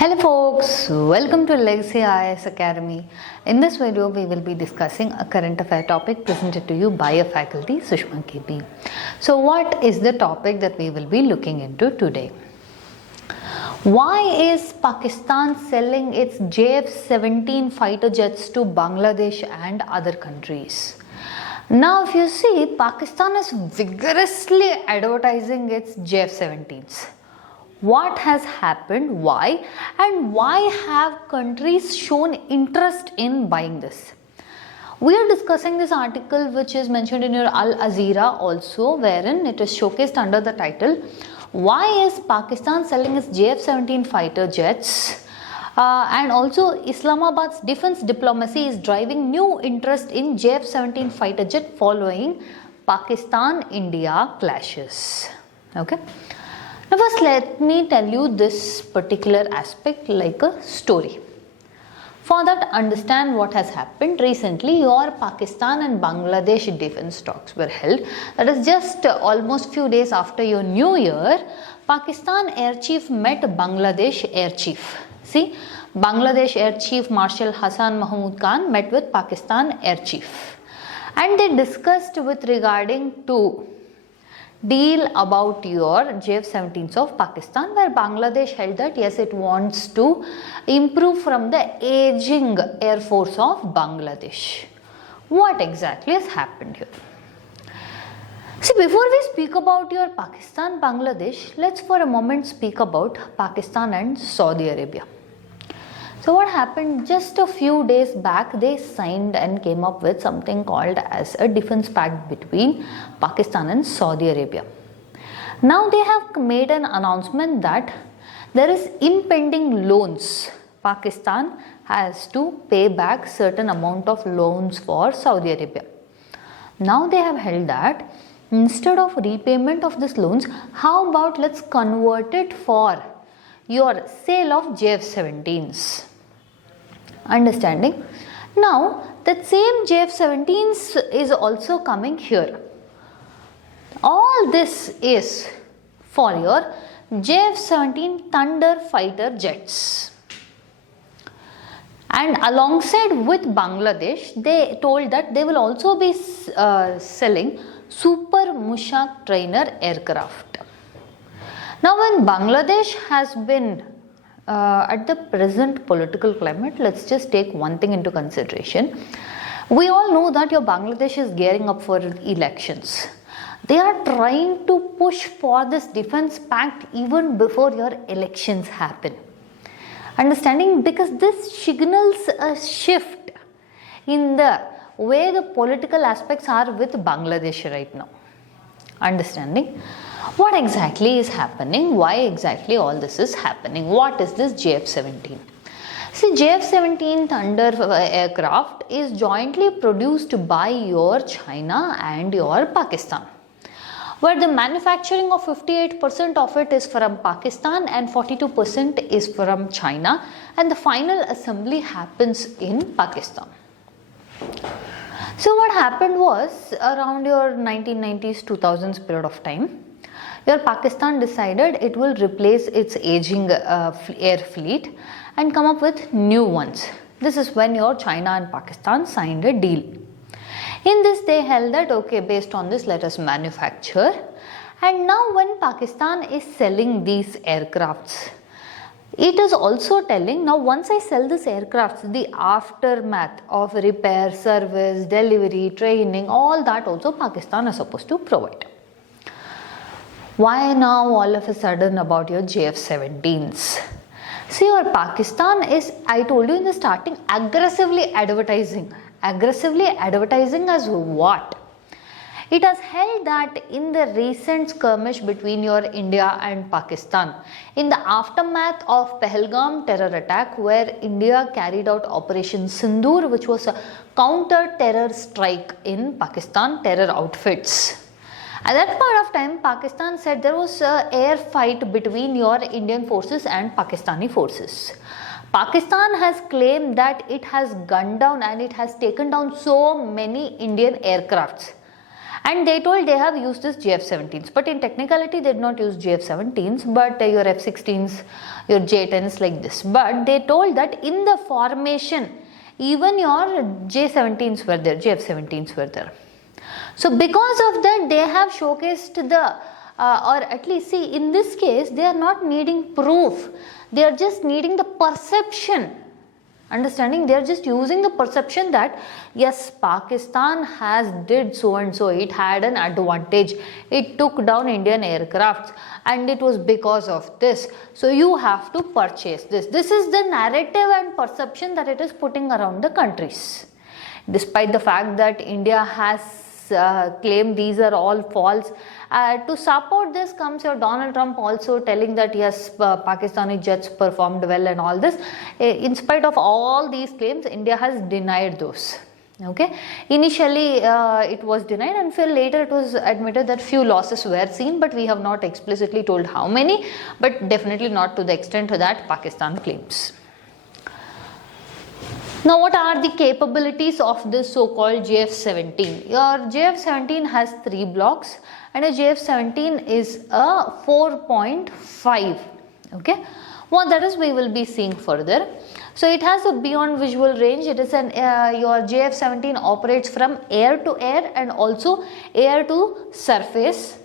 Hello folks, welcome to Legacy IAS Academy. In this video, we will be discussing a current affair topic presented to you by a faculty, Sushma KP. So what is the topic that we will be looking into today? Why is Pakistan selling its JF-17 fighter jets to Bangladesh and other countries? Now if you see, Pakistan is vigorously advertising its JF-17s. What has happened, why, and why have countries shown interest in buying this? We are discussing this article which is mentioned in your Al Azira also, wherein it is showcased under the title, why is Pakistan selling its JF-17 fighter jets? And also Islamabad's defense diplomacy is driving new interest in JF-17 fighter jet following Pakistan-India clashes. Okay. Now first let me tell you this particular aspect like a story. For that, understand what has happened. Recently your Pakistan and Bangladesh defense talks were held. That is just almost few days after your new year. Pakistan Air Chief met Bangladesh Air Chief. See, Bangladesh Air Chief Marshal Hassan Mahmood Khan met with Pakistan Air Chief. And they discussed with regarding to deal about your JF-17s of Pakistan, where Bangladesh held that yes, it wants to improve from the aging air force of Bangladesh. What exactly has happened here? See, before we speak about your Pakistan, Bangladesh, let's for a moment speak about Pakistan and Saudi Arabia. So what happened, just a few days back they signed and came up with something called as a defense pact between Pakistan and Saudi Arabia. Now they have made an announcement that there is impending loans. Pakistan has to pay back certain amount of loans for Saudi Arabia. Now they have held that instead of repayment of these loans, how about let's convert it for your sale of JF-17s. Understanding? Now that same JF-17s is also coming here. All this is for your JF-17 Thunder fighter jets. And alongside with Bangladesh, they told that they will also be selling Super Mushak trainer aircraft. Now when Bangladesh has been at the present political climate, let's just take one thing into consideration. We all know that your Bangladesh is gearing up for elections. They are trying to push for this defense pact even before your elections happen. Understanding? Because this signals a shift in the way the political aspects are with Bangladesh right now. Understanding? What exactly is happening? Why exactly all this is happening? What is this JF-17? See, JF-17 Thunder aircraft is jointly produced by your China and your Pakistan, where the manufacturing of 58% of it is from Pakistan and 42% is from China, and the final assembly happens in Pakistan. So what happened was, around your 1990s 2000s period of time, your Pakistan decided it will replace its aging air fleet and come up with new ones. This is when your China and Pakistan signed a deal. In this they held that okay, based on this let us manufacture, and now when Pakistan is selling these aircrafts, it is also telling now once I sell this aircraft, the aftermath of repair, service, delivery, training, all that also Pakistan is supposed to provide. Why now all of a sudden about your JF-17s? See, your Pakistan is, I told you in the starting, aggressively advertising. Aggressively advertising as what? It has held that in the recent skirmish between your India and Pakistan, in the aftermath of Pahalgam terror attack, where India carried out Operation Sindoor, which was a counter-terror strike in Pakistan terror outfits. At that point of time, Pakistan said there was an air fight between your Indian forces and Pakistani forces. Pakistan has claimed that it has gunned down and it has taken down so many Indian aircrafts. And they told they have used this JF-17s, but in technicality they did not use JF-17s, but your F-16s, your J-10s like this. But they told that in the formation, even your J-17s were there, JF-17s were there. So because of that, they have showcased the, or at least see, in this case, they are not needing proof. They are just needing the perception. Understanding, they are just using the perception that yes, Pakistan has did so and so, it had an advantage, it took down Indian aircrafts and it was because of this, so you have to purchase this. This is the narrative and perception that it is putting around the countries, despite the fact that India has claimed these are all false. To support this comes your Donald Trump also telling that yes, Pakistani jets performed well and all this. In spite of all these claims, India has denied those. Okay, initially it was denied, and later it was admitted that few losses were seen, but we have not explicitly told how many, but definitely not to the extent that Pakistan claims. Now, what are the capabilities of this so-called JF-17? Your JF-17 has 3 blocks and a JF-17 is a 4.5. Okay, what that is we will be seeing further. So, it has a beyond visual range. It is an your JF-17 operates from air to air and also air to surface.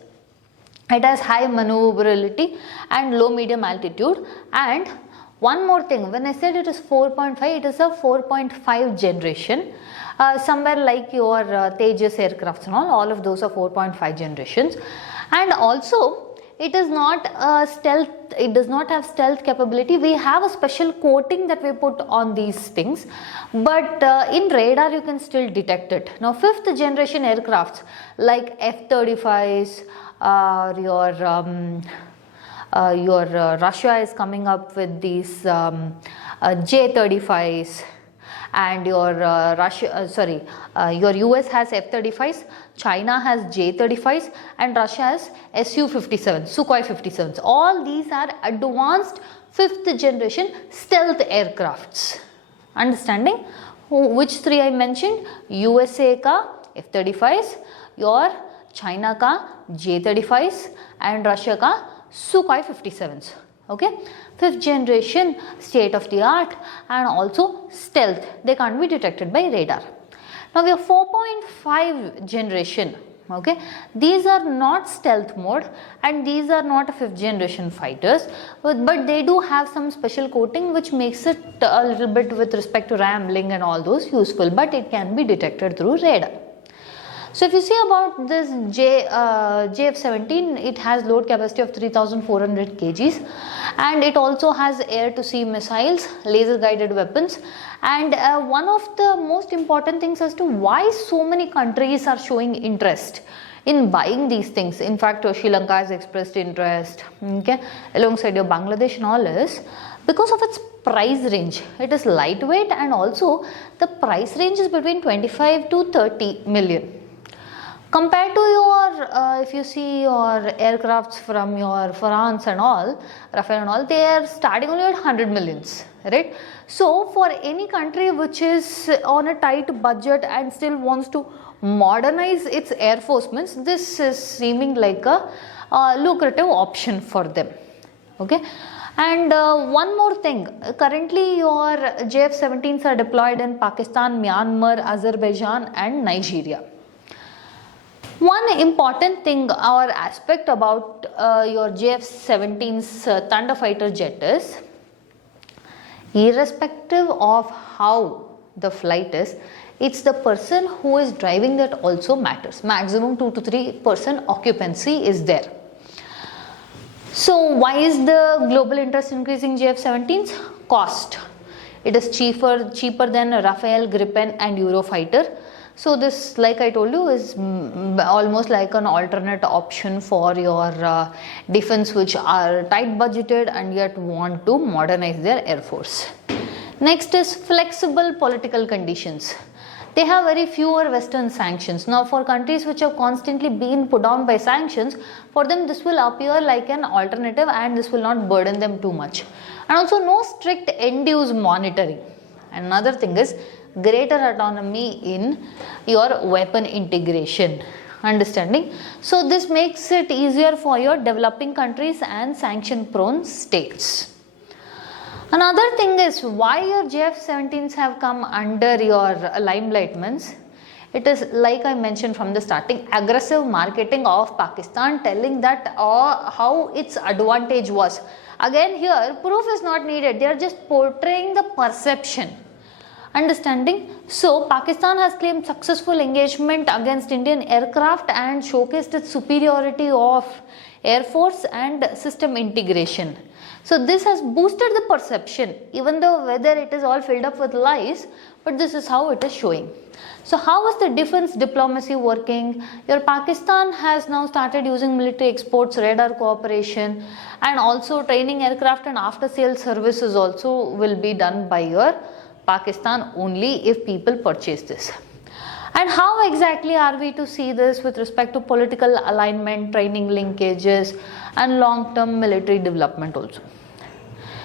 It has high maneuverability and low medium altitude. And one more thing, when I said it is 4.5, it is a 4.5 generation. Somewhere like your Tejas aircrafts and all of those are 4.5 generations. And also, it is not stealth, it does not have stealth capability. We have a special coating that we put on these things, but in radar you can still detect it. Now, 5th generation aircrafts like F-35s, Russia is coming up with these J-35s, and your your US has F-35s, China has J-35s, and Russia has Su-57, Sukhoi 57s. All these are advanced 5th generation stealth aircrafts. Understanding? Which 3 I mentioned? USA ka F-35s, your China ka J-35s, and Russia ka Sukhoi 57s. Okay, 5th generation, state of the art, and also stealth. They can't be detected by radar. Now we have 4.5 generation. Okay, these are not stealth mode and these are not 5th generation fighters, but they do have some special coating which makes it a little bit with respect to rambling and all those useful, but it can be detected through radar. So if you see about this JF-17, it has load capacity of 3,400 kgs and it also has air to sea missiles, laser guided weapons, and one of the most important things as to why so many countries are showing interest in buying these things. In fact, Sri Lanka has expressed interest, okay, alongside your Bangladesh and all, is because of its price range. It is lightweight and also the price range is between 25 to 30 million. Compared to your, if you see your aircrafts from your France and all, Rafale and all, they are starting only at 100 millions, right? So, for any country which is on a tight budget and still wants to modernize its air force, means this is seeming like a lucrative option for them, okay? And one more thing, currently your JF-17s are deployed in Pakistan, Myanmar, Azerbaijan and Nigeria. One important thing or aspect about your JF-17's Thunder fighter jet is, irrespective of how the flight is, it's the person who is driving that also matters. Maximum 2 to 3% occupancy is there. So why is the global interest increasing JF-17's? Cost. It is cheaper than Rafale, Gripen and Eurofighter. So this, like I told you, is almost like an alternate option for your defense which are tight budgeted and yet want to modernize their air force. Next is flexible political conditions. They have very fewer Western sanctions. Now for countries which have constantly been put down by sanctions, for them this will appear like an alternative and this will not burden them too much. And also no strict end-use monitoring. Another thing is greater autonomy in your weapon integration. Understanding? So this makes it easier for your developing countries and sanction prone states. Another thing is why your JF-17s have come under your limelight means it is, like I mentioned from the starting, aggressive marketing of Pakistan, telling that how its advantage was. Again here proof is not needed, they are just portraying the perception. Understanding? So Pakistan has claimed successful engagement against Indian aircraft and showcased its superiority of air force and system integration. So this has boosted the perception, even though whether it is all filled up with lies, but this is how it is showing. So how is the defense diplomacy working? Your Pakistan has now started using military exports, radar cooperation, and also training aircraft and after sales services also will be done by your Pakistan only if people purchase this. And how exactly are we to see this with respect to political alignment, training linkages, and long-term military development also?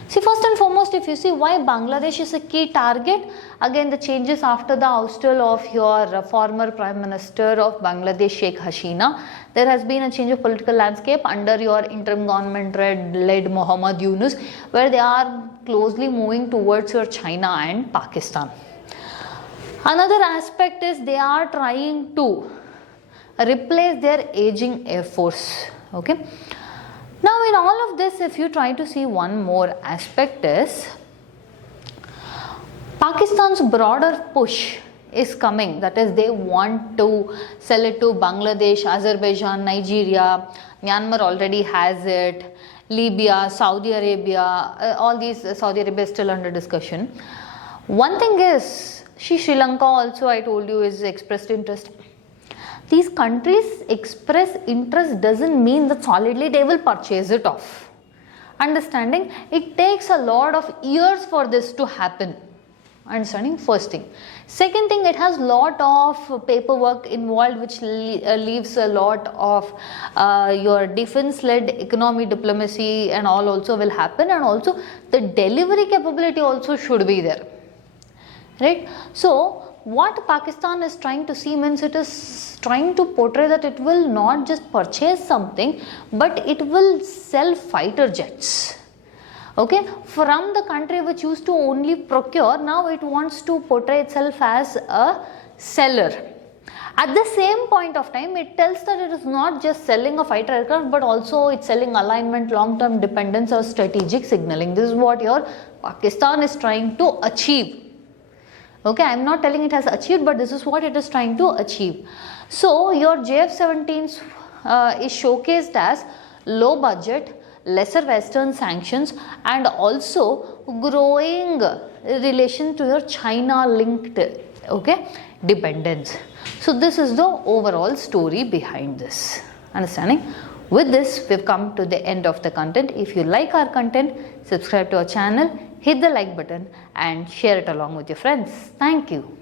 See, first and foremost, if you see why Bangladesh is a key target, again the changes after the oustal of your former Prime Minister of Bangladesh, Sheikh Hasina, there has been a change of political landscape under your interim government led Muhammad Yunus, where they are closely moving towards your China and Pakistan. Another aspect is they are trying to replace their aging air force. Okay. Now in all of this, if you try to see one more aspect is Pakistan's broader push is coming, that is they want to sell it to Bangladesh, Azerbaijan, Nigeria, Myanmar already has it, Libya, Saudi Arabia, all these, Saudi Arabia is still under discussion. One thing is, Sri Lanka also I told you is expressed interest. These countries express interest doesn't mean that solidly they will purchase it off. Understanding? It takes a lot of years for this to happen. Understanding? First thing. Second thing, it has lot of paperwork involved which leaves a lot of your defense led economy diplomacy and all also will happen, and also the delivery capability also should be there. Right? So what Pakistan is trying to see means it is trying to portray that it will not just purchase something, but it will sell fighter jets. Okay, from the country which used to only procure, now it wants to portray itself as a seller. At the same point of time, it tells that it is not just selling a fighter aircraft, but also it's selling alignment, long-term dependence or strategic signaling. This is what your Pakistan is trying to achieve. Okay, I am not telling it has achieved, but this is what it is trying to achieve. So your JF-17s is showcased as low budget, lesser Western sanctions, and also growing relation to your China linked dependence. So this is the overall story behind this. Understanding? With this, we've come to the end of the content. If you like our content, subscribe to our channel, hit the like button and share it along with your friends. Thank you.